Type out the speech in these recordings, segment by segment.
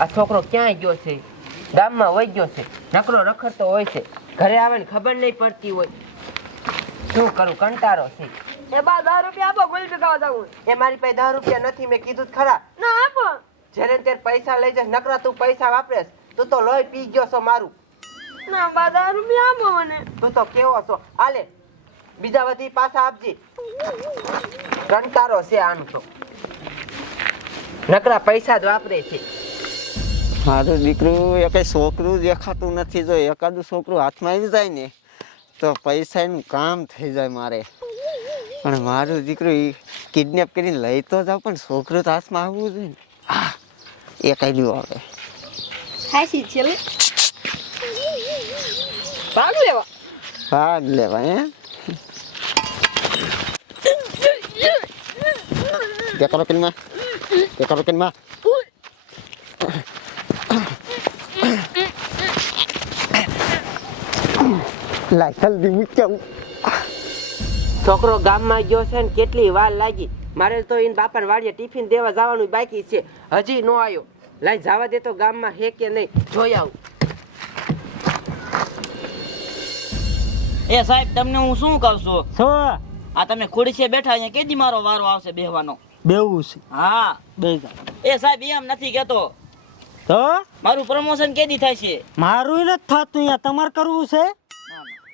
આ છોકરો ક્યાંય ગયો છે? ગામમાં વહી ગયો છે. નકરો રખડતો હોય છે. ઘરે આવે ને ખબર નહીં પડતી હોય. શું કરું? કંટાળો છે. એ બા દસ રૂપિયા આપો ગુલપી ખાવા જાવું એ મારી પાસે દસ રૂપિયા નથી મેં કીધું જ ખરા. ના આપો. જ્યારે ત્યારે પૈસા લઈ જશ નકરા તું પૈસા વાપરેશ તું તો લોહી પી ગયો છો મારું. ના બા દસ રૂપિયા આપો મને. તું તો કેવો છો? આલે બીજા બધી પાછા આપજે. કંટાળો છે આનું તો. નકરા પૈસા જ વાપરે છે. મારું દીકરું એ કઈ છોકરું દેખાતું નથી. જો એકાદું છોકરું હાથમાં આવી જાય ને તો પૈસાનું કામ થઈ જાય મારે. પણ મારું દીકરું એ કિડનેપ કરીને લઈ તો જાવ પણ છોકરું તો હાથમાં આવવું જોઈએ ને. હા એ કઈ લ્યો હવે છે ભાગ લેવા. ભાગ લેવા હે? તે કરો કિનમાં તે કરો કિનમાં લાય જલ્દી મૂક્યા છોકરો ગામમાં ગયો છે ને કેટલી વાર લાગી? મારે તો એને બાપાને વાડીએ ટિફિન દેવા જવાનું બાકી છે. હજી નો આવ્યો લાઈ જવા દે તો ગામમાં હે કે નહીં? જોઈ આવું. એ સાહેબ તમને હું શું કહું છું? શું? આ તમે ખુરશીએ બેઠા અહીંયા કેદી મારો વારો આવશે બેહવાનો? બેવું છે. હા. બે એ સાહેબ એમ નથી કેતો તો? મારું પ્રમોશન કેદી થાય છે? મારું નથી થતું અહીંયા. તમારે કરવું છે?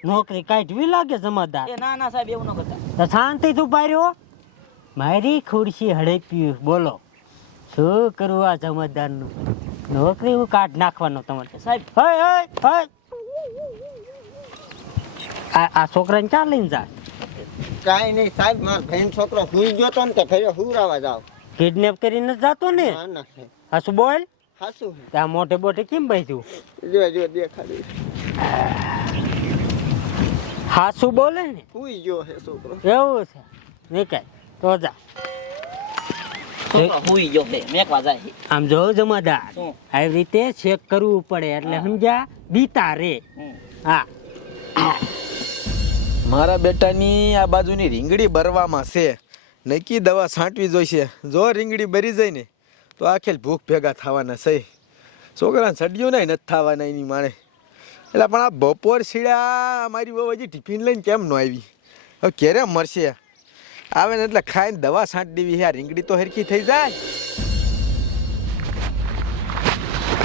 નોકરી કાઢવી લાગે જમાદાર. એ ના ના સાહેબ એવું ન કરતા. તો શાંતિથી ઊભા રહ્યો. મારી ખુરશી હડપ્યું. બોલો શું કરવું આ જમાદારનું? નોકરી હું કાઢ નાખવાનો તમારે. સાહેબ. હય હય હય. આ આ છોકરાને ચાલ લઈને જા કાંઈ નહીં સાહેબ માર ફેન છોકરો સુઈ ગયો તો ને તે ફેરે હુરાવા જાવ. કિડનેપ કરીને જ જાતો ને? ના ના સાહેબ. આ બોલ. હાસું ત્યાં મોટે મોટે કેમ બેસ્યું જો જો દેખાડી. હા શું બોલે ને? સુઈ ગયો હે છોકરો. એવું છે. નીકળ તો જા. છોકરો હુઈ ગયો છે મેકવા જાય આમ જો જમાદાર આવી રીતે ચેક કરવું પડે એટલે સમજ્યા? બીતા રે. હા. મારા બેટાની આ બાજુની રીંગડી ભરવામાં છે. નક્કી દવા છાંટવી જોઈશે. જો રીંગડી ભરી જાય ને તો આખેલ ભૂખ ભેગા થવાના છે. છોકરાને સડિયું નહીં નથી થવાના એની માણે. એટલે પણ આ બપોર સીડા મારી બહુ હજી ટિફિન લઈને કેમ ન આવી? હવે ક્યારે મરશે? આવે ને એટલે ખાઈને દવા છાંટી દેવી આ રીંગડી તો હરખી થઈ જાય.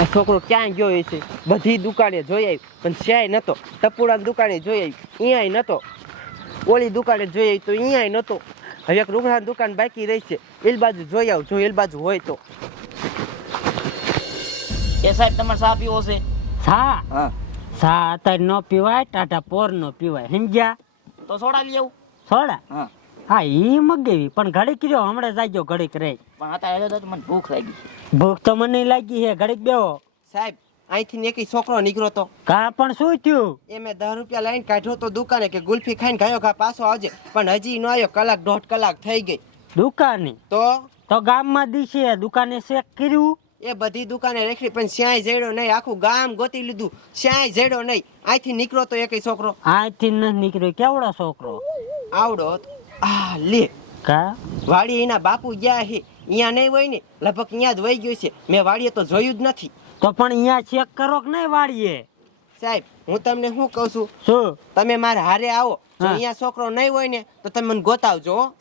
આ છોકરો ક્યાં ગયો હોય છે બધી દુકાને જોઈ આવી પણ શ્યાય નતો. ટપુડાની દુકાને જોઈ આવી અહીંયા નતો. ઓલી દુકાને જોઈ આવી તો અહીંયાય નતો. હવે એક રૂગડાની દુકાન બાકી રહી છે. એલ બાજુ જોઈ આવું જો એલ બાજુ હોય તો. એ સાહેબ તમારે ચા પીવો છે? સા હા. સા અત્યારે ન પીવાય ટાટા પોર નો પીવાય. સમજ્યા? તો સોડાવી આવું. સોડા? હા. હા ઈ મગેવી. પણ ઘડીક રહ્યો હમણાં જાગ્યો ઘડીક રહે. પણ અત્યારે તો મને ભૂખ લાગી. ભૂખ તો મને લાગી છે ઘડીક બેહો. સાહેબ અહીંથી એક છોકરો નીકળ્યો તો? કા પણ શું થયું? એ મેં દસ રૂપિયા લઈને કાઢ્યો તો દુકાને કે ગુલ્ફી ખાઈને ગયો કા પાછો આવજે. પણ હજી ન આવ્યો કલાક દોઢ કલાક થઈ ગઈ. દુકાને? તો? તો ગામમાં દીશે દુકાને ચેક કર્યું. એ બધી દુકાને રેખડી પણ શ્યાય જેડો નહીં. આખું ગામ ગોતી લીધું. શ્યાય જેડો નહીં. અહીંથી નીકળો તો એક છોકરો. અહીંથી ન નીકળ્યો. કેવડો છોકરો? આવડો આ લે. કા? વાડી એના બાપુ ગયા છે અહીંયા નહીં હોય ને. લગભગ અહીંયા જ વહી ગયું છે. મેં વાડીએ તો જોયું જ નથી. તો પણ અહીંયા ચેક કરો કે નહીં વાડીએ? સાહેબ હું તમને શું કહું છું? શું? તમે મારે હારે આવો. જો અહીંયા છોકરો નહીં હોય ને તો તમે મને ગોતાવજો હો.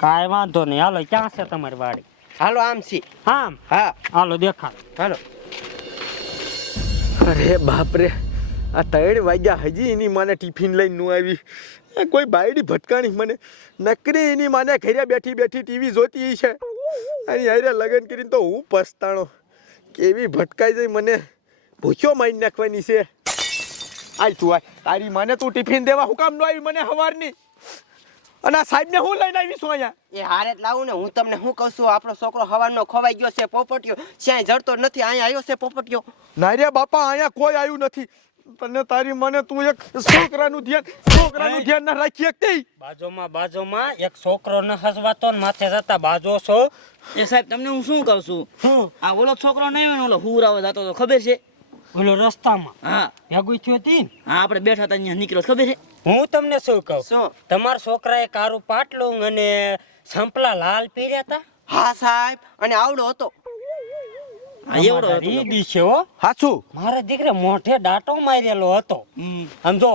કાંઈ વાંધો નહીં. હાલો ક્યાં છે તમારી વાડી? હાલો આમ છે. આમ? હા. હાલો દેખાડો. હાલો. અરે બાપરે આ ત્રણ વાગ્યા હજી એની માને ટિફિન લઈને નું આવી. કોઈ બાયડી ભટકાણી મને. નકરી એની માને ઘરે બેઠી બેઠી ટીવી જોતી છે અને હારે લગ્ન કરીને તો હું પસ્તાણો. કેવી ભટકાઈ જઈ મને. ભૂખ્યો મારી નાખવાની છે. આય તું આય. તારી માને તું ટિફિન દેવા હું કામ ન આવી મને હવારની. અને આ સાહેબને હું લઈને આવી છું અહીંયા? એ હારે લાવું ને. હું તમને શું કહું છું? આપણો છોકરો હવાનો ખોવાઈ ગયો છે પોપટિયો ક્યાંય જડતો નથી અહીંયા આવ્યો છે પોપટિયો ના રે બાપા અહીંયા કોઈ આવ્યું નથી. તને તારી મને તું એક છોકરાનું ધ્યાન છોકરાનું ધ્યાન ના રાખી શકતી? બાજુમાં બાજુમાં એક છોકરો ન હસવાતો ને માથે જતા બાજો છો. એ સાહેબ તમને હું શું કહું છું? હું? આ ઓલો છોકરો નહીં હોય ને ઓલો હુરાવો જતો તો ખબર છે? ઓલો રસ્તામાં. હા. ભેગું થયો હતી હા આપણે બેઠા હતા અહીંયા નીકળ્યો ખબર છે? હું તમને શું કહું? શું? તમારા છોકરાએ કારું પાટલું અને સંપલા લાલ પહેર્યા હતા હા સાહેબ. અને આવડો હતો. આ એવડો હતો ઈ દીશે હો. હાચું? મારા દીકરે મોઢે ડાટો મારેલો હતો. સમજો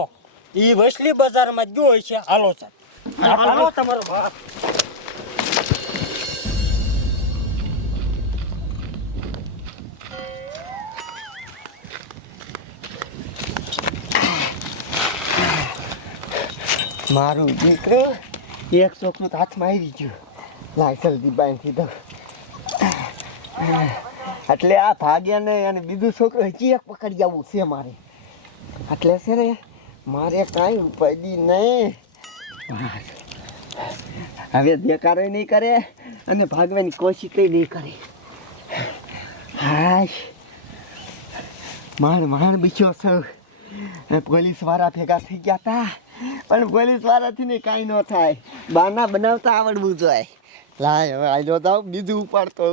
ઈ વસલી બજારમાં ગયો છે હાલો સાહેબ. હાલો. તમારો બાપ. મારું દીકરો એક છોકરું તો હાથમાં આવી ગયું. લાય જલ્દી તો. એટલે આ ભાગ્યા ને અને બીજું છોકરું હજી એક પકડી જવું છે મારે. એટલે છે ને, મારે કાંઈ ઉપાડી નહીં. હવે દેકારો નહીં કરે અને ભાગવાની કોશિશ નહીં કરે. હાશ માણ માણ બીજો સૌ પોલીસવાળા ભેગા થઈ ગયા તા. પણ પોલીસ વાળાથી ને કાંઈ ન થાય. બાના બનાવતા આવડવું જોઈએ. લાય હવે આજો જાવ બીજું ઉપાડતો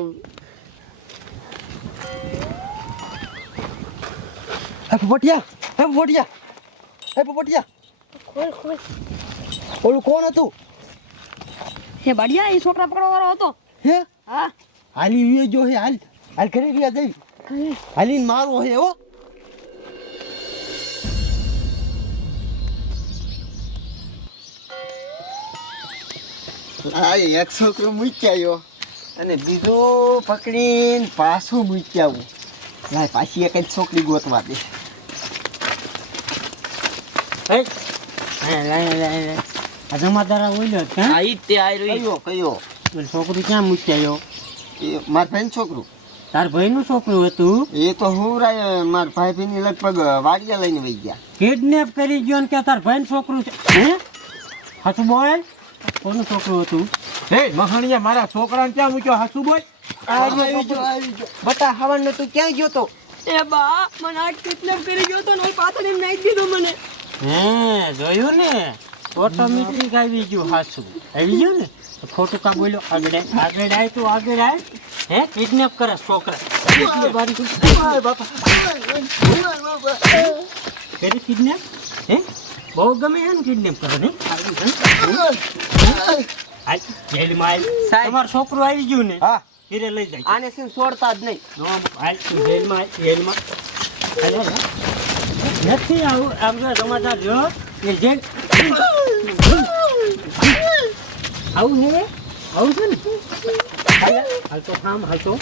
હે પોપટિયા હે પોપટિયા હે પોપટિયા. ખોલ ખોલ. ઓલું કોણ હતું? હે બાડિયા એ છોકરા પકડવા વાળો હતો. હે? હા. હાલી વિયો જો હે હાલ. હાલ કરી રહ્યા જઈ. હાલીને મારો હે હો. આ એક છોકરો મૂકી આવ્યો અને બીજું પકડીને પાછું મૂકી આવું લાય પાછી એક જ છોકરી ગોતવા દે. હે? જમાદાર ઓલ્યો છે ઈ તે આયરો. કયો કયો? ક્યાં મૂકી એ મારા ભાઈ છોકરું. તાર ભાઈનું છોકરું હતું? એ તો હું રાય મારા ભાઈ ભાઈની લગભગ વાડિયા લઈને વહી ગયા. કિડનેપ કરી ગયો ને કે તાર ભાઈનું છોકરું છે? હે? હાચું બોલ. કોનું છોકરો હતું? હે મહાણિયા મારા છોકરાને ક્યાં મૂક્યો? હાસુ બોલ? આવી જો આવી જો બતા હવન તું ક્યાં ગયો તો? એ બા મને આ કિડનેપ કરી ગયો તો ને ઓલી પાછળ એમ નાખી દીધો મને. હે જોયું ને? ઓટોમેટિક આવી ગયું હાસુ આવી ગયું ને? ખોટું કા બોલ્યો આગળ આય, આગળ આય તું આગળ આય. હે કિડનેપ કરે છોકરા. કરી? કિડનેપ? હે? બહુ ગમે ને કિડનેપ કરે ને? તમારું છોકરું આવી ગયું ને હા. ઘરે લઈ જાય. આને ને છોડતા જ નહીં. હાલ તું જેલમાં. જેલમાં. નથી આવું આમ જો સમાચાર જો એ જેલ. આવું છે ને? હાલ તો થામ હાલ તો.